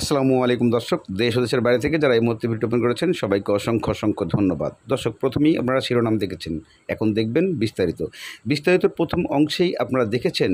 আসসালামু আলাইকুম দর্শক, দেশ ও দেশের বাইরে থেকে যারা এই মুহূর্তে ভিডিও ওপেন করেছেন সবাইকে অসংখ্য অসংখ্য ধন্যবাদ। দর্শক, প্রথমেই আপনারা শিরোনাম দেখেছেন, এখন দেখবেন বিস্তারিত। বিস্তারিত প্রথম অংশেই আপনারা দেখেছেন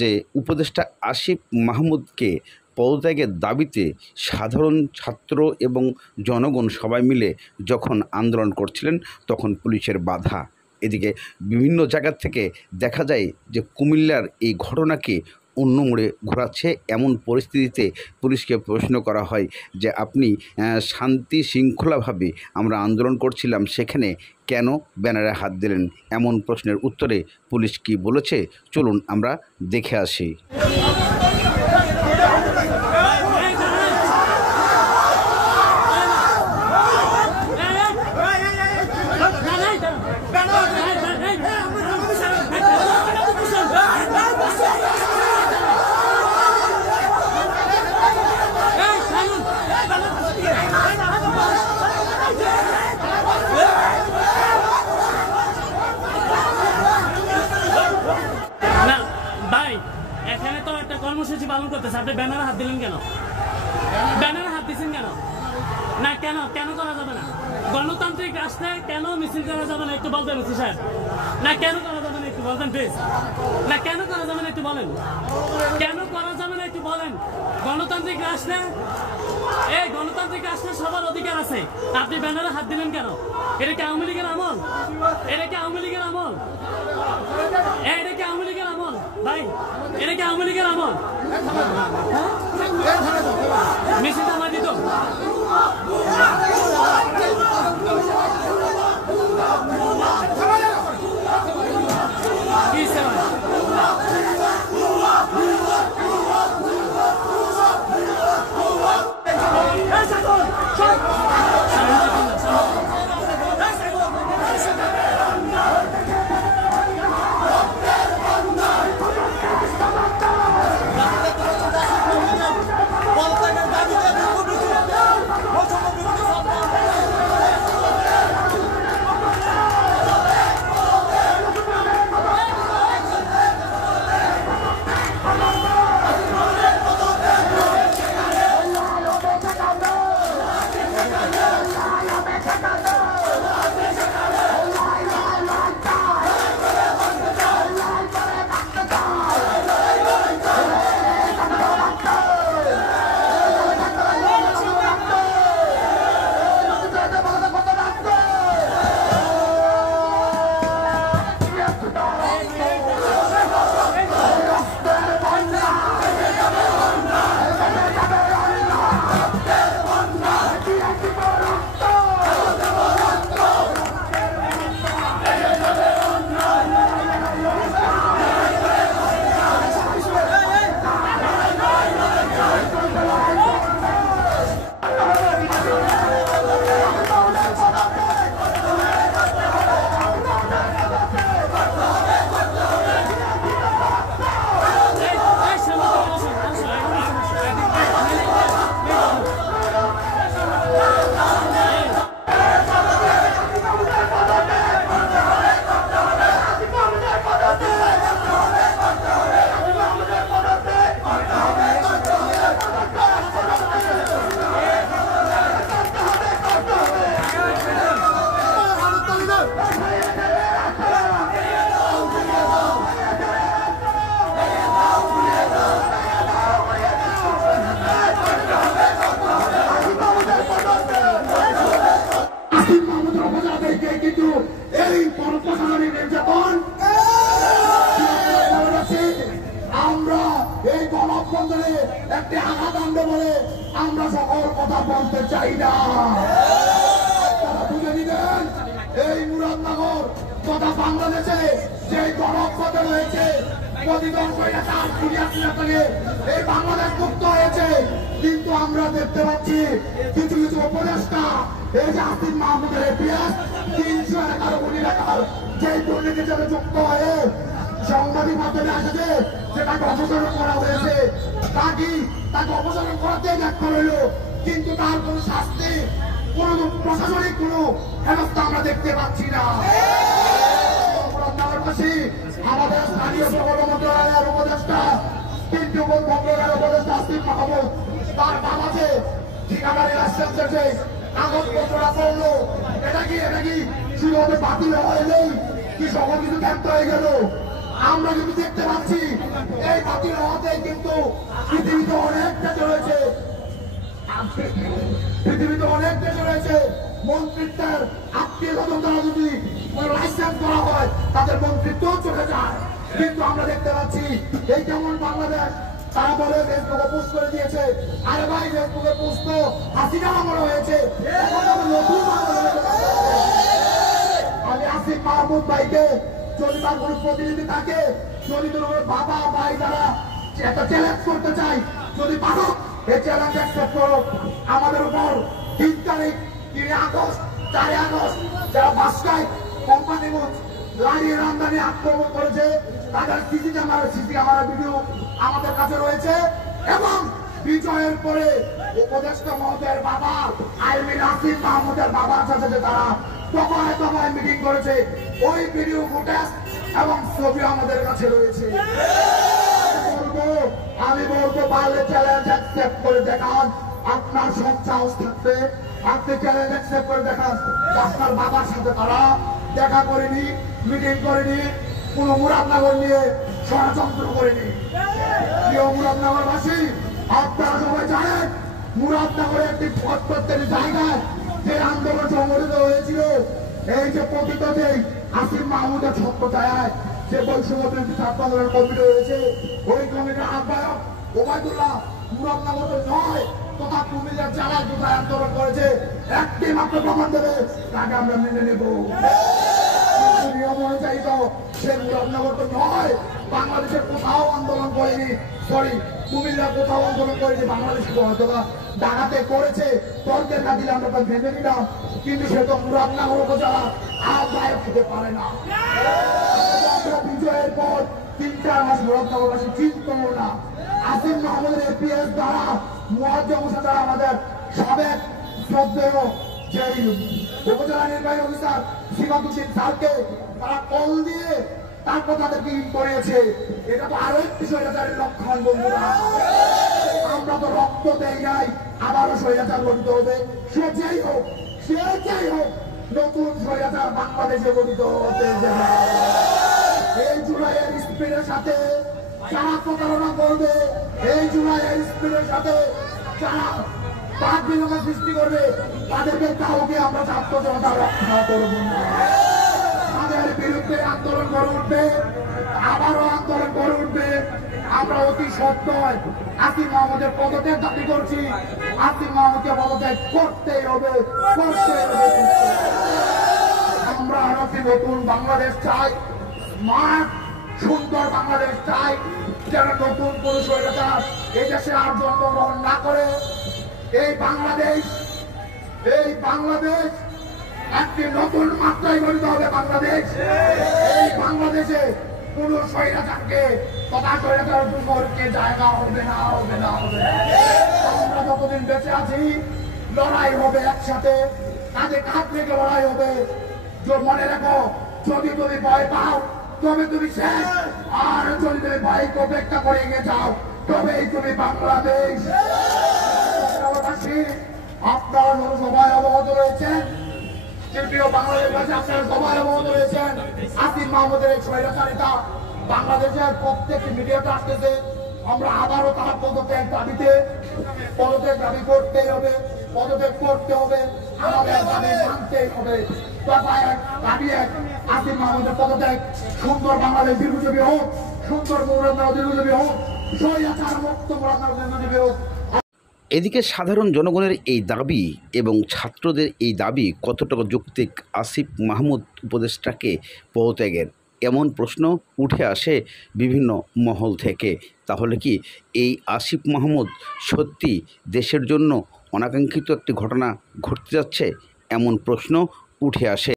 যে উপদেষ্টা আসিফ মাহমুদকে পদত্যাগের দাবিতে সাধারণ ছাত্র এবং জনগণ সবাই মিলে যখন আন্দোলন করছিলেন তখন পুলিশের বাধা। এদিকে বিভিন্ন জায়গা থেকে দেখা যায় যে কুমিল্লার এই ঘটনাকে অন্য মোড়ে ঘোরাচ্ছে। এমন পরিস্থিতিতে পুলিশকে প্রশ্ন করা হয় যে আপনি শান্তি শৃঙ্খলাভাবে আমরা আন্দোলন করছিলাম, সেখানে কেন ব্যানারে হাত দিলেন? এমন প্রশ্নের উত্তরে পুলিশ কি বলেছে চলুন আমরা দেখে আসি। এখানে তো একটা কর্মসূচি পালন করতেছে, আপনি ব্যানারে হাত দিলেন কেন? ব্যানারে হাত দিচ্ছেন কেন? না কেন কেন করা যাবে না? গণতান্ত্রিক রাষ্ট্রে কেন মিছিল করা যাবে না একটু বলবেন ওসি সাহেব? না কেন করা যাবে না একটু বলবেন প্লিজ? না কেন করা যাবে না একটু বলেন? কেন করা যাবে না একটু বলেন? গণতান্ত্রিক রাষ্ট্রে সবার অধিকার আছে, আপনি ব্যানারে হাত দিলেন কেন? এটা কি আওয়ামী লীগের আমল? এটা কি আওয়ামী লীগের আমল? এটা কি আওয়ামী লীগের আমল? ভাই, এটা কি আওয়ামী লীগের আমল? মিছিল থামা দিত। কি সেবা? আমরা এই গণঅভ্যুত্থানে একটি আঘাত আনবে বলে আমরা সকল কথা বলতে চাই না। বুঝে নিবেন, এই মুরাদনগর তথা বাংলাদেশে যে গণঅভ্যুত্থান হয়েছে, এই বাংলাদেশ মুক্ত হয়েছে, কিন্তু আমরা দেখতে পাচ্ছি কিছু কিছু উপদেষ্টা এই যে আসিফ মাহমুদের ইতিহাস 311 কোটি টাকার যে দুর্নীতির সাথে যুক্ত হয়ে সাংবাদিক মাধ্যমে আসছে যে তাকে অপসারণ করা হয়েছে, তাকে অপসারণ করাতেই দেখা হইল, কিন্তু তার কোন শাস্তি, কোন প্রশাসনিক কোন ব্যবস্থা আমরা দেখতে পাচ্ছি না। আমাদের স্থানীয় মন্ত্রণালয়ের উপদেষ্টা কিন্তু মন্ত্রণালয়ের উপদেষ্টা আসিফ মাহমুদ তার বাবা ঠিকাদারি লাইসেন্সের যে কাগজপত্রটা করলো, এটা কি শুধু বাতিল হলেই কি সকল কিছু ব্যর্থ হয়ে গেল? আমরা কিন্তু দেখতে পাচ্ছি এই বাতিল হওয়াতেই কিন্তু পৃথিবীতে অনেক দেশে রয়েছে, মন্ত্রিত্বের আত্মীয় স্বজন দ্বারা যদি লাইসেন্স করা হয় তাদের মন্ত্রিত্ব চলে যায়। কিন্তু আমরা দেখতে পাচ্ছি এই কেমন বাংলাদেশ, তারা বলে ফেসবুকে পোস্ট করে দিয়েছে, আরে ভাই ফেসবুকে পোস্ট তো হাসিনা আমলে হয়েছে, নতুন আমি আসিফ মাহমুদ ভাইকে যদি তার কোনো প্রতিনিধি থাকে, যদি তোর বাবা ভাই যারা একটা চ্যালেঞ্জ করতে চাই, যদি পারো এই চ্যালেঞ্জ অ্যাকসেপ্ট করো। আমাদের উপর 3 তারিখ 3 আগস্ট 4 আগস্ট যারা বাসকায় কোম্পানি লাড়িয়ে রামদানি আক্রমণ করেছে তাদের সিসি ক্যামেরা ভিডিও আমাদের কাছে রয়েছে। এবং বিজয়ের পরে উপদেষ্টা মহোদয়ের বাবা আইমিন আসিফ মাহমুদের বাবার সাথে তারা দফায় দফায় মিটিং করেছে, ওই ভিডিও ফুটেজ এবং ছবি আমাদের কাছে রয়েছে। আমি বলবো পারলে চ্যালেঞ্জ অ্যাকসেপ্ট করে দেখান, আপনার সব সাহস থাকবে, আপনি চ্যালেঞ্জ অ্যাকসেপ্ট করে দেখান। আপনার বাবার সাথে তারা দেখা করেনি, মিটিং করেনি, কোন মুরাদনগর নিয়ে ষড়যন্ত্র করেনি। প্রিয় মুরাদনগরবাসী, আপনারা সবাই জানেন মুরাদনগরে একটি প্রত্যেকটি জায়গায় যে আন্দোলন সংগঠিত হয়েছিল, এই যে পতিত যে আসিফ মাহমুদের ছত্রছায়ায় যে বৈষম্য ছাত্র আন্দোলন কমিটি রয়েছে, ওই কমিটির আহ্বায়ক ওবায়দুল্লাহ মুরাদনগর নয় তথা কুমিল্লার জেলায় কোথায় আন্দোলন করেছে একটি মাত্র প্রমাণ দেবে, তাকে আমরা মেনে নেব। নিয়ম অনুযায়ী তো সে মুরাদনগর তো নয়, বাংলাদেশের কোথাও আন্দোলন করেনি, সরি কুমিল্লা কোথাও আন্দোলন করেনি, বাংলাদেশে হয়তো ডাকাতে করেছে, তর্কের না দিলে আমরা তা ভেবে নিলাম, কিন্তু সে তো মুরাদনগর উপজেলা আহ্বায়ক হতে পারে না। বিজয়ের পর 3-4 মাস মুরাদনগরবাসী চিন্তা করল না, আসিফ মাহমুদের এপিএস দ্বারা মুয়াজ্জম হোসেন দ্বারা আমাদের সাবেক শ্রদ্ধেয় যে উপজেলা নির্বাহী অফিসার সিরাজউদ্দিন স্যারকে তারা কল দিয়ে তারপর তাদেরকে ইন করিয়েছে। এটা তো আরো একটি স্বৈরাচারের লক্ষণ বন্ধুরা। আমরা তো রক্ত দেই নাই, আবারও স্বৈরাচার গঠিত হবে, সে যেই হোক নতুন স্বৈরাচার বাংলাদেশে গঠিত হতে দেবে। এই জুলাইয়ের স্পিডের সাথে যারা প্রতারণা করবে, এই জুলাইয়ের স্পিডের সাথে যারা বাদ বিলম্ব সৃষ্টি করবে, তাদেরকে কাউকে আমরা ছাত্র জনতা রক্ষা করব না। তাদের বিরুদ্ধে আন্দোলন করে উঠবে, আবারও আন্দোলন করে উঠবে। আমরা অতি সত্ত্বয় আসিফ মাহমুদের পদত্যাগ দাবি করছি, আসিফ মাহমুদকে পদত্যাগ করতেই হবে। আমরা আরো নতুন বাংলাদেশ চাই, স্মার্ট সুন্দর বাংলাদেশ চাই, যেন নতুন কোন স্বৈরাচার এই দেশে আর জন্মগ্রহণ না করে। এই বাংলাদেশ একটি নতুন মাত্রায় গঠিত হবে। বাংলাদেশ, এই বাংলাদেশে কোন স্বৈরাচারকে তথা স্বৈরাচার উপরকে জায়গা হবে না। আমরা যতদিন বেঁচে আছি লড়াই হবে একসাথে, কাঁধে কাঁধ রেখে লড়াই হবে। মনে রাখো, যদি তুমি ভয় পাও তবে তুমি শেষ, আর যদি তুমি ভয়কে অপেক্ষা করে এগিয়ে যাও তবেই তুমি বাংলাদেশ। আপনারা সবাই অবগত রয়েছেন, আপনারা সবাই অবগত রয়েছেন আসিফ মাহমুদের এই স্বৈরাচারিতা বাংলাদেশের প্রত্যেকটি মিডিয়াতে আসতেছে। আমরা আবারও তার পদত্যাগ দাবি করতেই হবে, পদত্যাগ করতে হবে, আমাদের দাবি মানতেই হবে। দাবি এক, আসিফ মাহমুদের পদত্যাগ, সুন্দর বাংলাদেশ দীর্ঘজীবী হোক, সুন্দর মুরাদনগর দীর্ঘজীবী হোক, স্বৈরাচার মুক্ত মুরাদনগর দীর্ঘজীবী হোক। এদিকে সাধারণ জনগণের এই দাবি এবং ছাত্রদের এই দাবি কতটা যৌক্তিক? আসিফ মাহমুদ উপদেষ্টাকে পদত্যাগের এমন প্রশ্ন উঠে আসে বিভিন্ন মহল থেকে। তাহলে কি এই আসিফ মাহমুদ সত্যি দেশের জন্য অনাকাঙ্ক্ষিত একটি ঘটনা ঘটতে যাচ্ছে? এমন প্রশ্ন উঠে আসে।